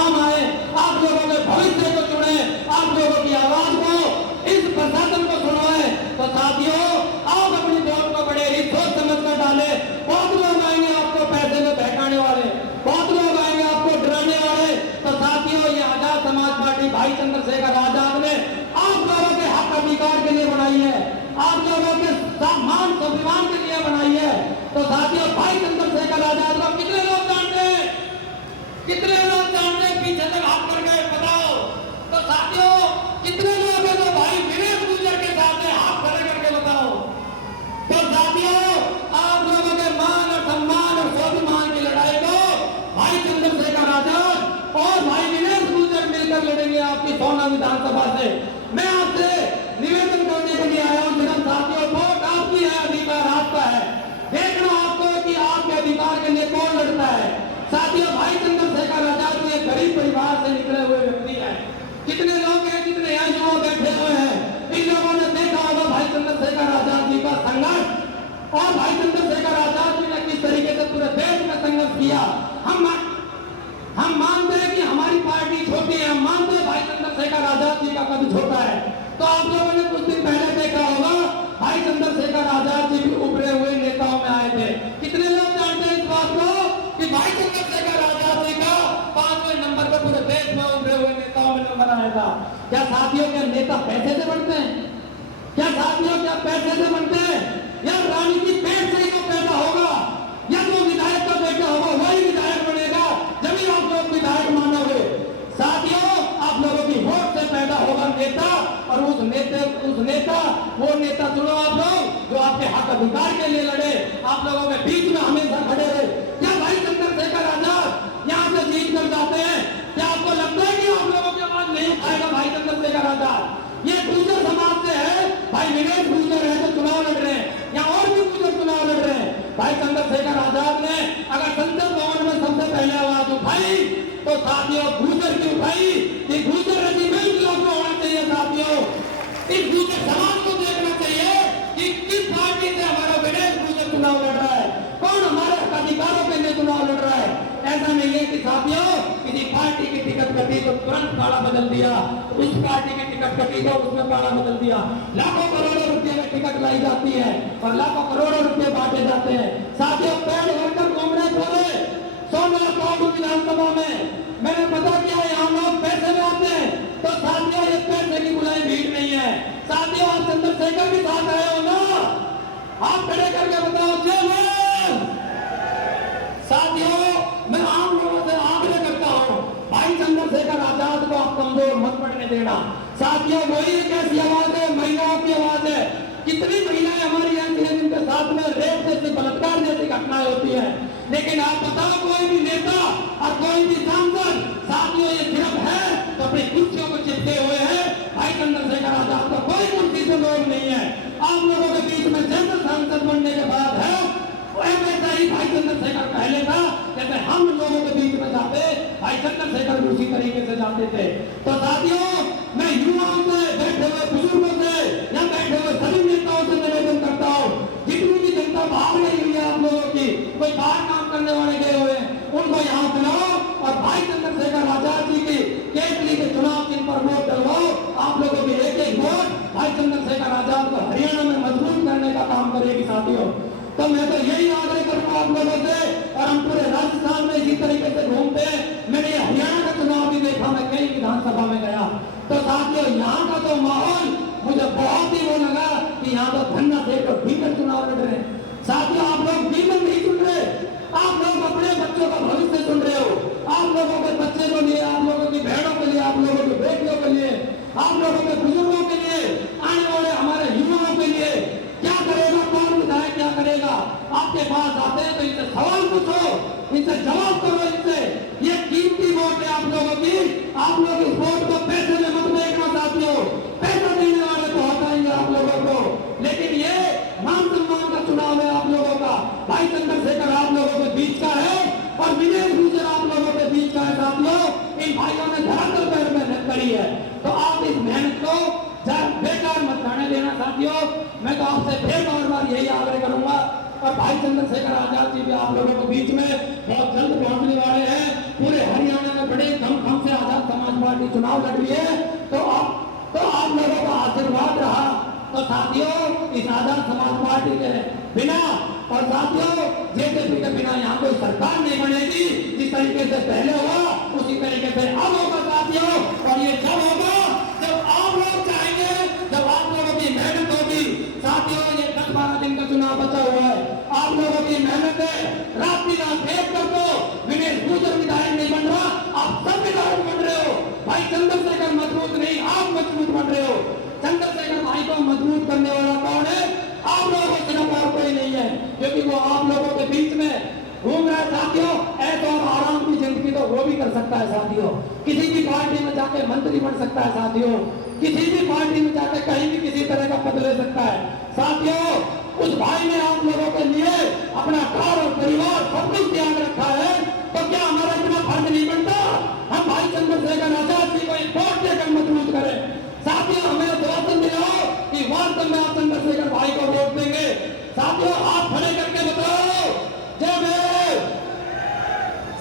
काम आए, आप लोगों के भविष्य को चुने, आप लोगों की आवाज को, इस प्रशासन को सुनवाए। तो साथियों, आप अपनी वोट को बड़े ही सोच समझ कर डाले। बहुत लोग आएंगे आपको पैसे में बहकाने वाले, बहुत लोग आएंगे आपको डराने वाले। तो साथियों, ये आजाद समाज पार्टी भाई चंद्रशेखर आजाद ने आप लोगों के हक अधिकार के लिए बनाई है, आप लोगों के मान स्वाभिमान के लिए बनाई है। तो साथियों, भाई चंद्रशेखर आजाद को कितने लोग जानते हैं, कितने लोग जानते हैं, पीछे तक हाथ कर गए बताओ। तो साथियों, कितने लोग हैं जो भाई विवेक गुर्जर के साथ हैं, हाथ खड़े करके बताओ। तो साथियों, आप लोगों के मान और सम्मान और स्वाभिमान की लड़ाई को भाई चंद्रशेखर आजाद और भाई विवेक गुर्जर मिलकर लड़ेंगे आपकी सोना विधानसभा से। मैं आपसे निवेदन करने के लिए आया हूं, जनाब साथियों, वोट आपकी है, अधिकार आपका है, देखना आपको कि आपके अधिकार के लिए कौन लड़ता है। साथियों, भाई चंद्रशेखर आजाद एक गरीब परिवार से निकले हुए व्यक्ति हैं। कितने लोग हैं, कितने यहाँ युवा बैठे हुए हैं, इन लोगों ने देखा होगा भाई चंद्रशेखर आजाद जी का संघर्ष, और भाई चंद्रशेखर आजाद जी ने किस तरीके से पूरे देश में संघर्ष किया। हम मानते हैं कि हमारी पार्टी छोटी है, हम मानते हैं भाई चंद्रशेखर आजाद जी का कद छोटा है। तो आप लोगों ने कुछ दिन पहले देखा होगा भाई चंद्रशेखर आजाद जी भी उभरे हुए नेताओं में आए थे। कितने लोग जानते हैं इस बात को कि भाई चंद्रशेखर आजाद जी का 5वें नंबर पर पूरे देश में उभरे हुए नेताओं में नंबर आया था। क्या साथियों, क्या नेता पैसे से बनते हैं? क्या साथियों, क्या पैसे से बनते हैं? या रानी की पेट से ही तो पैदा होगा, या जो विधायक का बेटा होगा वही विधायक बनेगा, जब भी आप लोग विधायक मानोगे। साथियों, आप लोगों की वोट से पैदा होगा नेता, और उस नेता वो नेता चुनो आप लोग जो आपके हक अधिकार के लिए लड़े, आप लोगों के बीच में हमेशा खड़े रहे। क्या भाई चंद्रशेखर आजाद यहाँ से जीत कर जाते हैं? क्या आपको लगता है कि आप लोगों की आवाज नहीं उठाएगा भाई चंद्रशेखर आजाद? ये गुर्जर समाज से है, भाई विवेक गुर्जर है जो चुनाव लड़ रहे हैं, या और भी गुर्जर चुनाव लड़ रहे हैं। भाई चंद्रशेखर आजाद ने अगर संसद भवन में सबसे पहले आवाज उठाई तो साथियों गुर्जर की उठाई। ये गुर्जर रेजिमेंट लागू होना चाहिए साथियों, इस गुर्जर समाज को देखना चाहिए कि किस पार्टी से हमारा विवेक गुर्जर चुनाव लड़ रहा है, कौन हमारे अधिकारों के लिए चुनाव लड़ रहा है। ऐसा नहीं है कि साथियों किसी पार्टी की टिकट कटी तो तुरंत काला बदल दिया, उस पार्टी की टिकट कटी तो उसमें काला बदल दिया। लाखों करोड़ों रुपए में टिकट लाई जाती है और लाखों करोड़ों रुपए बांटे जाते हैं। साथियों, पेड़ भरकर घूम रहे पूरे सोमनाथ विधानसभा में, मैंने पता किया यहाँ लोग पैसे में आते हैं। तो साथियों, ये पैसे की बुलाई भीड़ नहीं है। साथियों, आप चंद्रशेखर के साथ आए हो ना, आप खड़े करके बताओ जय हिंद। साथियों, मैं आम लोगों से आग्रह करता हूं, भाई चंद्रशेखर आजाद को आप कमजोर मत पड़ने देना। साथियों, वही एक ऐसी आवाज है, महिलाओं की आवाज है। कितनी महिलाएं हमारी ऐसी हैं जिनके साथ में रेप जैसी, बलात्कार जैसी घटनाएं होती हैं, लेकिन आप बताओ कोई भी नेता और कोई भी सांसद साथियों ये सिर्फ है तो अपनी कुर्सियों को चिपके हुए हैं। भाई चंद्रशेखर आजाद का कोई कुर्सी से लोग नहीं है। आप लोगों के बीच में जैसे सांसद बनने के बाद है वैसा ही भाई चंद्रशेखर पहले था, जैसे हम लोगों के बीच में जाते भाई चंद्रशेखर भी उसी तरीके से जाते थे। तो साथियों, मैं युवाओं से, बैठे हुए बुजुर्गों से, या बैठे हुए सभी नेताओं से निवेदन करता हूँ, जितनी भी जनता बाहर गई हुई है आप लोगों की, कोई बाहर काम करने वाले गए हुए हैं, उनको यहाँ बुलाओ और भाई चंद्रशेखर आजाद जी की केसरी के चुनाव चिन्ह पर वोट डलवाओ। आप लोगों की एक एक वोट भाई चंद्रशेखर आजाद को हरियाणा में मजबूत करने का काम करेगी। साथियों, तो मैं तो यही आग्रह करूंगा आप लोगों से, और हम पूरे राजस्थान में इसी तरीके से घूमते हैं। मैंने हरियाणा का चुनाव भी देखा, मैं कई विधानसभा में गया। तो साथियों, यहाँ का तो माहौल मुझे बहुत ही वो लगा कि यहाँ तो धन्ना से तो भीतर चुनाव लड़ रहे हैं। साथियों, आप लोग भीतर नहीं सुन रहे, आप लोग अपने बच्चों का भविष्य सुन रहे हो। आप लोगों के बच्चे के लिए, आप लोगों की बहनों के लिए, आप लोगों की बेटियों के लिए, आप लोगों के बुजुर्गों के लिए, आने वाले हमारे युवाओं के लिए क्या करेगा, कौन विधायक क्या करेगा। आपके पास आते हैं तो इनसे सवाल पूछो, इनसे जवाब करो। इनसे ये कीमती वोट है आप लोगों की, आप लोग इस वोट को पैसे में मत देखना साथियों। पैसा देने वाले तो हटाएंगे आप लोगों को, लेकिन ये मान सम्मान का चुनाव है आप लोगों का। भाई चंद्रशेखर आप लोगों के बीच का है और विवेक गुर्जर आप लोगों के बीच का है। साथियों, इन भाइयों ने धरातल पर मेहनत करी है, तो आप इस मेहनत को बेकार मत जाने देना। साथियों, मैं तो आपसे फिर बार यही आग्रह करूंगा, और भाई चंद्रशेखर आजाद जी भी आप लोगों के बीच में बहुत जल्द पहुंचने वाले हैं। पूरे हरियाणा में बड़े धमखम चुनाव लड़ रही है तो आप लोगों का आशीर्वाद रहा। तो साथियों, इस आजाद समाज पार्टी के बिना और साथियों जेजेपी के बिना यहाँ कोई सरकार नहीं बनेगी। जिस तरीके से पहले हुआ उसी तरीके से अब होगा साथियों। और ये जब होगा जब आप लोग चाहेंगे, जब आप लोगों की मेहनत होगी। साथियों, ये 10-12 दिन का चुनाव बचा हुआ है, आप लोगों की मेहनत है। रात दिन आप एक कर दो, विनेश गुर्जर विधायक नहीं बन रहा, आप सब विधायक बन रहे हो। भाई चंद्रशेखर मजबूत नहीं, आप मजबूत बन रहे हो। चंद्रशेखर भाई को मजबूत करने वाला कौन है? आप लोगों से और कोई नहीं है, क्योंकि वो आप लोगों के बीच में घूम रहा है साथियों। ऐसा और आराम की जिंदगी तो वो भी कर सकता है साथियों। किसी भी पार्टी में जाके मंत्री बन सकता है साथियों, किसी भी पार्टी में जाके कहीं भी किसी तरह का पद ले सकता है साथियों। उस भाई ने आप लोगों के लिए अपना घर और परिवार सब कुछ त्याग रखा है, तो क्या हमारा इतना फर्ज नहीं बनता हम भाई चंद्रशेखर आजाद जी को एक वोट देकर मजबूत करें? साथियों, हमें वचन दिलाओ कि वास्तव में आप चंद्रशेखर भाई को वोट देंगे। साथियों, आप खड़े करके बताओ जय भीम।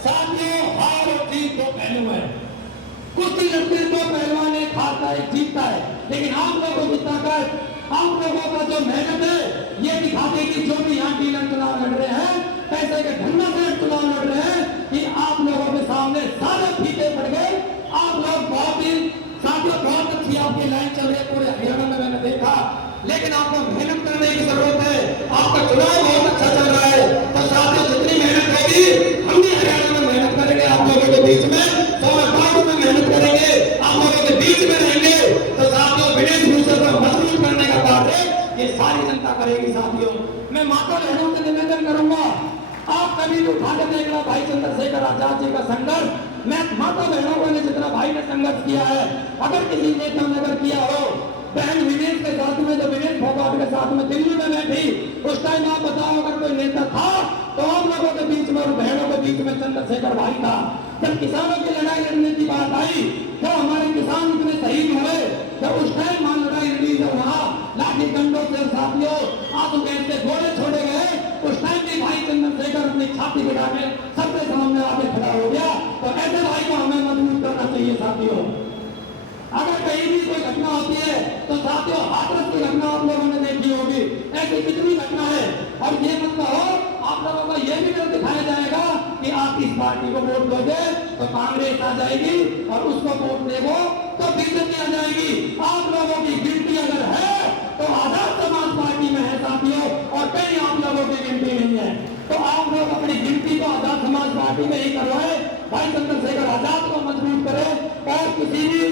साथियों, हार और जीत दो पहलू है। कुश्ती लड़ते दो पहलवान, एक हारता है एक जीतता है, लेकिन आप लोगों की ताकत, आप लोगों का जो मेहनत है, ये दिखा देगी। जो भी यहाँ डीलर चुनाव लड़ रहे हैं, पैसे के धंधा से चुनाव लड़ रहे हैं, कि आप लोगों के सामने सारे फीके पड़ गए। आप लोग बहुत ही साथियों, बहुत अच्छी आपकी लाइन चल रही है पूरे हरियाणा में, मैंने देखा, लेकिन आपको मेहनत करने की जरूरत है। आपका चुनाव बहुत अच्छा चल रहा है, तो साथियों जितनी मेहनत होगी हम भी हरियाणा में मेहनत करेंगे, आप लोगों के बीच में सौरभ में मेहनत करेंगे, आप लोगों के बीच में रहेंगे। तो साथियों, विनेश गुर्जर को मजबूत करने का कार्य ये सारी जनता करेगी। साथियों, मैं माता बहनों से निवेदन करूंगा, आप कभी भी उठा के देखना भाई चंद्रशेखर आजाद जी का संघर्ष। मैं माता बहनों ने जितना भाई ने संघर्ष किया है, अगर किसी नेता ने अगर किया हो, बहन विनेश के साथ में, जब विनेश फोगाट के साथ में दिल्ली में बैठी, उस टाइम आप बताओ अगर कोई नेता था तो आप लोगों के बीच में और बहनों के बीच में चंद्रशेखर भाई था। जब किसानों की लड़ाई लड़ने की बात आई, जब हमारे किसान इतने शहीद हुए, जब उस टाइम मान लड़ाई लड़ी, जब वहां लाठी डंडों से साथियों आंसू गैस से गोले छोड़े गए, उस टाइम भी भाई चंद्रशेखर अपनी छाती बिठा के सबके सामने आके खड़ा हो गया। तो ऐसे भाई को हमें मजबूत करना चाहिए साथियों। अगर कहीं भी कोई घटना होती है तो साथियों, हाथरस की घटना आप लोगों ने देखी होगी, ऐसी कितनी घटना है। और ये मत कहो, आप लोगों को ये भी नहीं दिखाया जाएगा कि आप इस पार्टी को वोट दोगे तो कांग्रेस आ जाएगी, और उसको वोट देगो तो बीजेपी आ जाएगी। आप लोगों की गिनती अगर है तो आजाद समाज पार्टी में है साथियों, और कहीं आप लोगों की गिनती नहीं है। तो आप लोग अपनी गिनती को आजाद समाज पार्टी में ही करवाए, भाई चंद्रशेखर आजाद को मजबूत करे, और किसी भी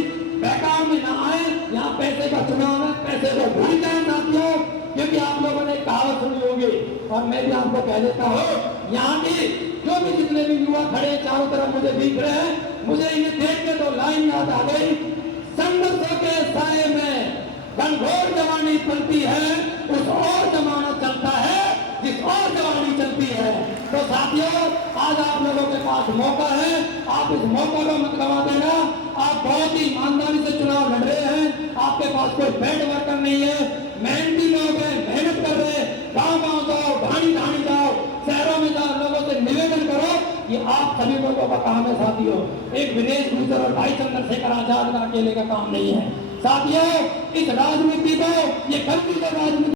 बहकाव में ना आए। यहाँ पैसे का चुनाव है, पैसे को भूल जाए साथियों, क्योंकि आप लोगों ने कहावत सुनी होगी, और मैं भी आपको कह देता हूँ, यहाँ की जो भी जितने भी युवा खड़े चारों तरफ मुझे दिख रहे हैं, मुझे इन्हें देख के तो लाइन याद आ गई, संघर्षों के साए में घनघोर जवानी चलती है, उस और जमाना चलता है जिस और जवानी चलती है। तो साथियों, आज आप लोगों के पास मौका है, आप इस मौका को मत गवा देना। आप बहुत ही ईमानदारी से चुनाव लड़ रहे हैं, आपके पास कोई बैड वर्कर नहीं है, मेहनती लोग हैं, मेहनत कर रहे हैं। गांव-गांव जाओ, ढाणी-ढाणी जाओ, शहरों में जाओ, लोगों से निवेदन करो, ये आप सभी लोगों का काम है साथियों। एक विनेश गुर्जर और भाई चंद्रशेखर आजाद का अकेले का काम नहीं है साथियों। इस राजनीति को, ये कल की जो राजनीति